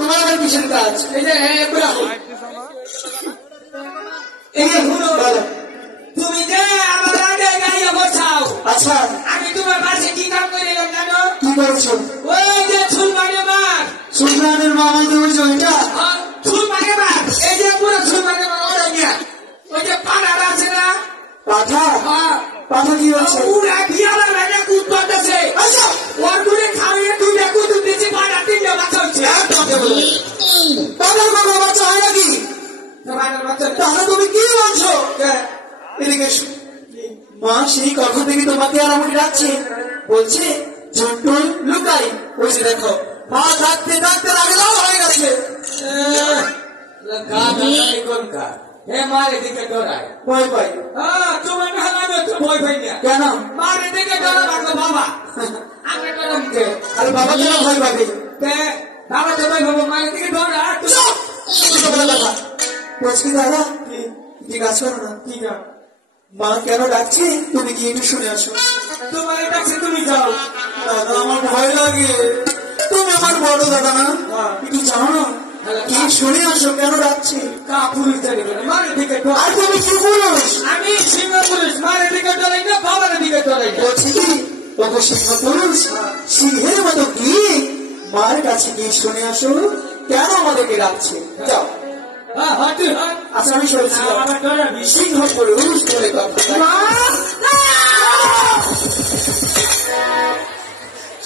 তোমার আবার কিসের কাজ? এই যে তুমি যে আমার আগে গাইয়া বসাও। আচ্ছা, আমি তোমার পাশে কি কাম করে এলাম জানো? কি করেছো? ওই যে সুলমানের মার। সুলতানের মামাই তুমি ওইটা? সুলমানের মার, এই যে পুরো সুলমানের মার ওটা নিয়ে ওই যে পাড়ার আছে না পাঠা? পাঠা কি হচ্ছে? পুরা বিয়ালার ভেঙে কুদ করতেছে। আচ্ছা, ওর দূরে খাওয়িয়ে দুইটা কুদ দিয়েছে, পাড়া তিনটা বাচ্চা হচ্ছে। পাঠার বাবা বাচ্চা হয় নাকি? তাহলে তুমি কি বলছো? এদিকে এসো। মা সেই কথা থেকে তোমাকে আর আমাকে ডাকছে, বলছে ঝন্টু লুকাই। ওই যে দেখো, মা ডাকতে ডাকতে আগে লাল হয়ে গেছে। মার এদিকে ডরায়, ভয় পাই। তোমার না আমি একটু ভয় পাই না। কেন? মার এদিকে ডরা লাগলো বাবা। আমরা ডরাম কে? আরে বাবা কেন ভয় পাবে? বাবা তো ভয় পাবো, মার এদিকে ডরা। বলছি দাদা, কি কাজ করো না? ঠিক আছে, মা কেন ডাকছে তুমি গিয়ে একটু শুনে আসো। তোমার ডাকছে তুমি যাও। দাদা আমার ভয় লাগে, তুমি আমার বড় দাদা না, একটু যাও না, কি শুনে আসো কেন ডাকছে। পুলিশ জানি করে মার এদিকে ডরা। আর তুমি কি পুরুষ? আমি সিংহ পুলিশ, মার এদিকে ডরাই না, বাবার এদিকে ডরাই না। বলছি কি তত সিংহ পুরুষ সিংহের মতো গিয়ে মার কাছে গিয়ে শুনে আসো কেন আমাদেরকে ডাকছে। যাও। আচ্ছা আমি শুনেছি সিংহ পুরুষ বলে কথা।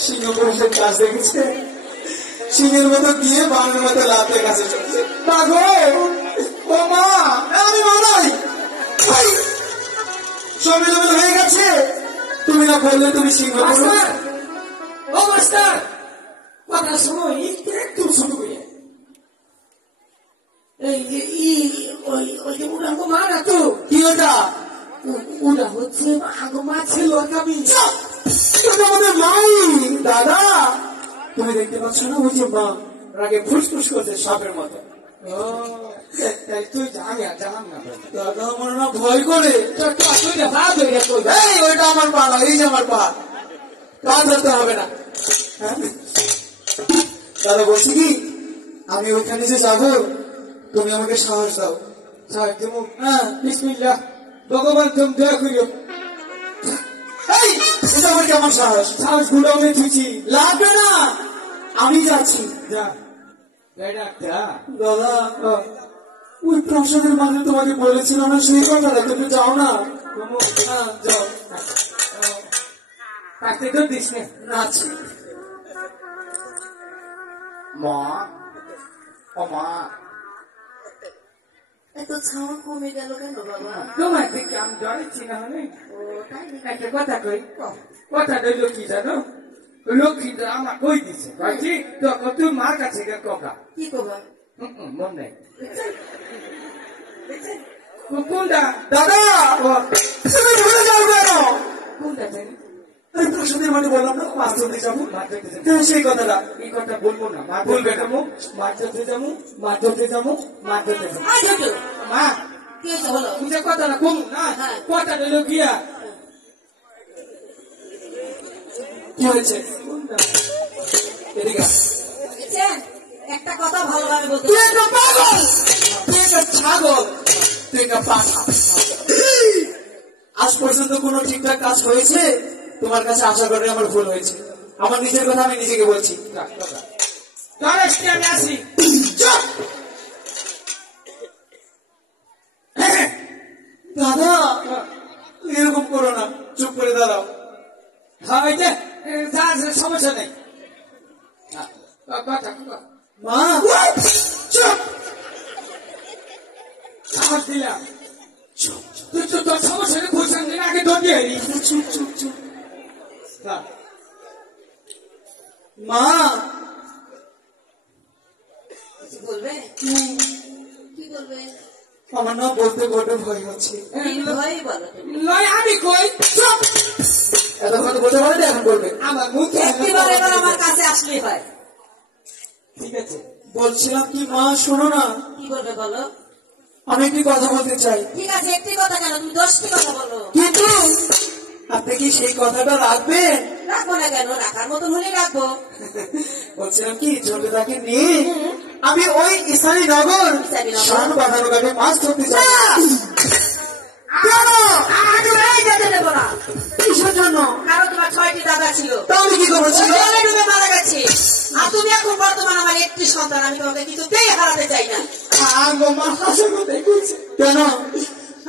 সিংহ পুরুষের কাজ দেখেছে, সিংহের মতো গিয়ে বাংলার মতো লাভের কাছে চলছে। মা গো, ও মা, আমি মানাই সমিল হয়ে গেছে। তুমি না বললে তুমি সিংহ পুরুষ? ও মাস্টার, কথা শোনো, একটু শুরু করে। এই যে ওই যে উড়াঙ্গ মা না তো? কি ওটা? ওটা হচ্ছে আগো মা ছিল আমি। আমাদের মাই। দাদা তুমি দেখতে পাচ্ছ না ওই যে মা রাগে ফুসফুস করছে সাপের মতো। তুই জানি আর জানাম না। দাদা আমার না ভয় করে। এই ওইটা আমার পা না, এই যে আমার পা, পা ধরতে হবে না। দাদা বলছি কি আমি ওইখানে যে যাবো তুমি আমাকে সাহস দাও। হ্যাঁ, বিসমিল্লাহ, ভগবান তুমি দয়া করিও। এই এটা আমার কেমন সাহস? সাহস গুলো আমি দিচ্ছি, লাগবে না, আমি যাচ্ছি। যা দাদা ওই প্রসাদের মাঝে তোমাকে বলেছিল না সেই কথাটা, তুমি যাও না। যাও। কাটতে তো দিস না। আচ্ছা মা, ও মা, এত ছাওয়া কমে গেল কেন বাবা? তোমার দিকে আমি ডরেছি না হলে। একটা কথা কই, কথাটা লক্ষ্মী জানো, লক্ষ্মী আমার কই দিছে তখন তুই মার কাছে গিয়ে কবা। কি কবা? মন নেই কোনটা? দাদা তুমি ভুলে যাও কেন? কোনটা জানি প্রসাদের মাঠে বললাম না মাছ ধরতে যাবো, সেই কথাটা। এই কথা বলবো না, মা বলবে যাবো, মাছ ধরতে যাবো, মাছ ধরতে যাবো, মাছ ধরতে যাবো। মা কি হয়েছে বলো? তুমি কথাটা কম না, কথাটা লক্ষ্মীয়া। কি হয়েছে? এদিকে একটা কথা ভালোভাবে বলতে। তুই একটা পাগল, তুই একটা ছাগল, তুই একটা পাঠা। আজ পর্যন্ত কোন ঠিকঠাক কাজ হয়েছে? তোমার কাছে আশা করে আমার ভুল হয়েছে। আমার নিজের কথা আমি নিজেকে বলছি। আমি আসি। দাদা এরকম করো না, চুপ করে দাঁড়াও। সমস্যা নেই। মা চুপ, সাহস দিলাম। তুই তো তোর সমস্যা নেই, খুশি দিন আগে ধর দিয়ে। চুপ চুপ চুপ। মা বলবে? কি বলবে? আমার না বলতে বড্ড ভয় হচ্ছে। ভয় বলো তুমি। নয় আমি কই, চুপ। এতক্ষণ তো বলতে পারে না, এখন বলবে। আমার মুখে একবার এবার আমার কাছে আসলেই হয়। ঠিক আছে, বলছিলাম কি মা শোনো না, কি বলবে বলো? আমি একটি কথা বলতে চাই। ঠিক আছে, একটি কথা কেন, তুমি 10টি কথা বলো। কিন্তু আপনি কি সেই কথাটা রাখবেন? রাখবো না কেন, রাখার মতন হলে রাখবো। বলছিলাম কি ছোটদাকে নিয়ে আমি ওই ইসানি নগর ইসানীনগর। শান বাঁধানো ঘাটে মাছ ধরতে চাই। কেন? আমি এই যেতে দেবো না। কিসের জন্য? কারণ তোমার 6টি দাদা ছিল, তাহলে কি করেছিল? জলে ডুবে মারা গেছে। আর তুমি এখন বর্তমান আমার একটি সন্তান, আমি তোমাকে কিছুতেই হারাতে চাই না। আঙ্গো মা হাসে কোথায় করছে কেন?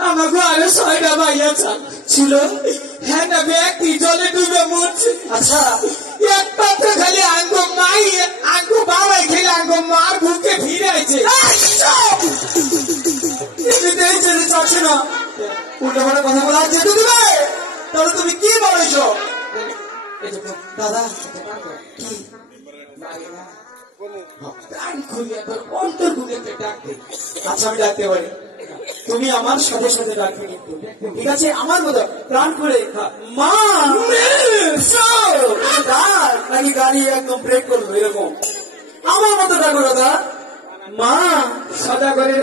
আমাকে আরো 6টা ভাইয়া ছিল? হ্যাঁ না ব্যক্তি জলে ডুবে মরছে আচ্ছা, একমাত্র খালি আঙ্গো মাই আঙ্গো বাবাই খেলে আঙ্গো মার বুকে ফিরেছে এমনিতেই যেতে চাচ্ছে না, উল্টো পাল্টা কথা বলা যেতে দিবে? তাহলে তুমি কি বলেছ? দাদা কি? প্রাণ খুলে তোর অন্তর খুলে ডাক দে আচ্ছা আমি ডাকতে পারি, তুমি আমার সাথে সাথে ডাকবে কিন্তু, ঠিক আছে? আমার মতো প্রাণ করে মা ডাক, নাকি গাড়ি একদম ব্রেক করবো এরকম আমার মতো ডাকো দাদা, মা। সদা করে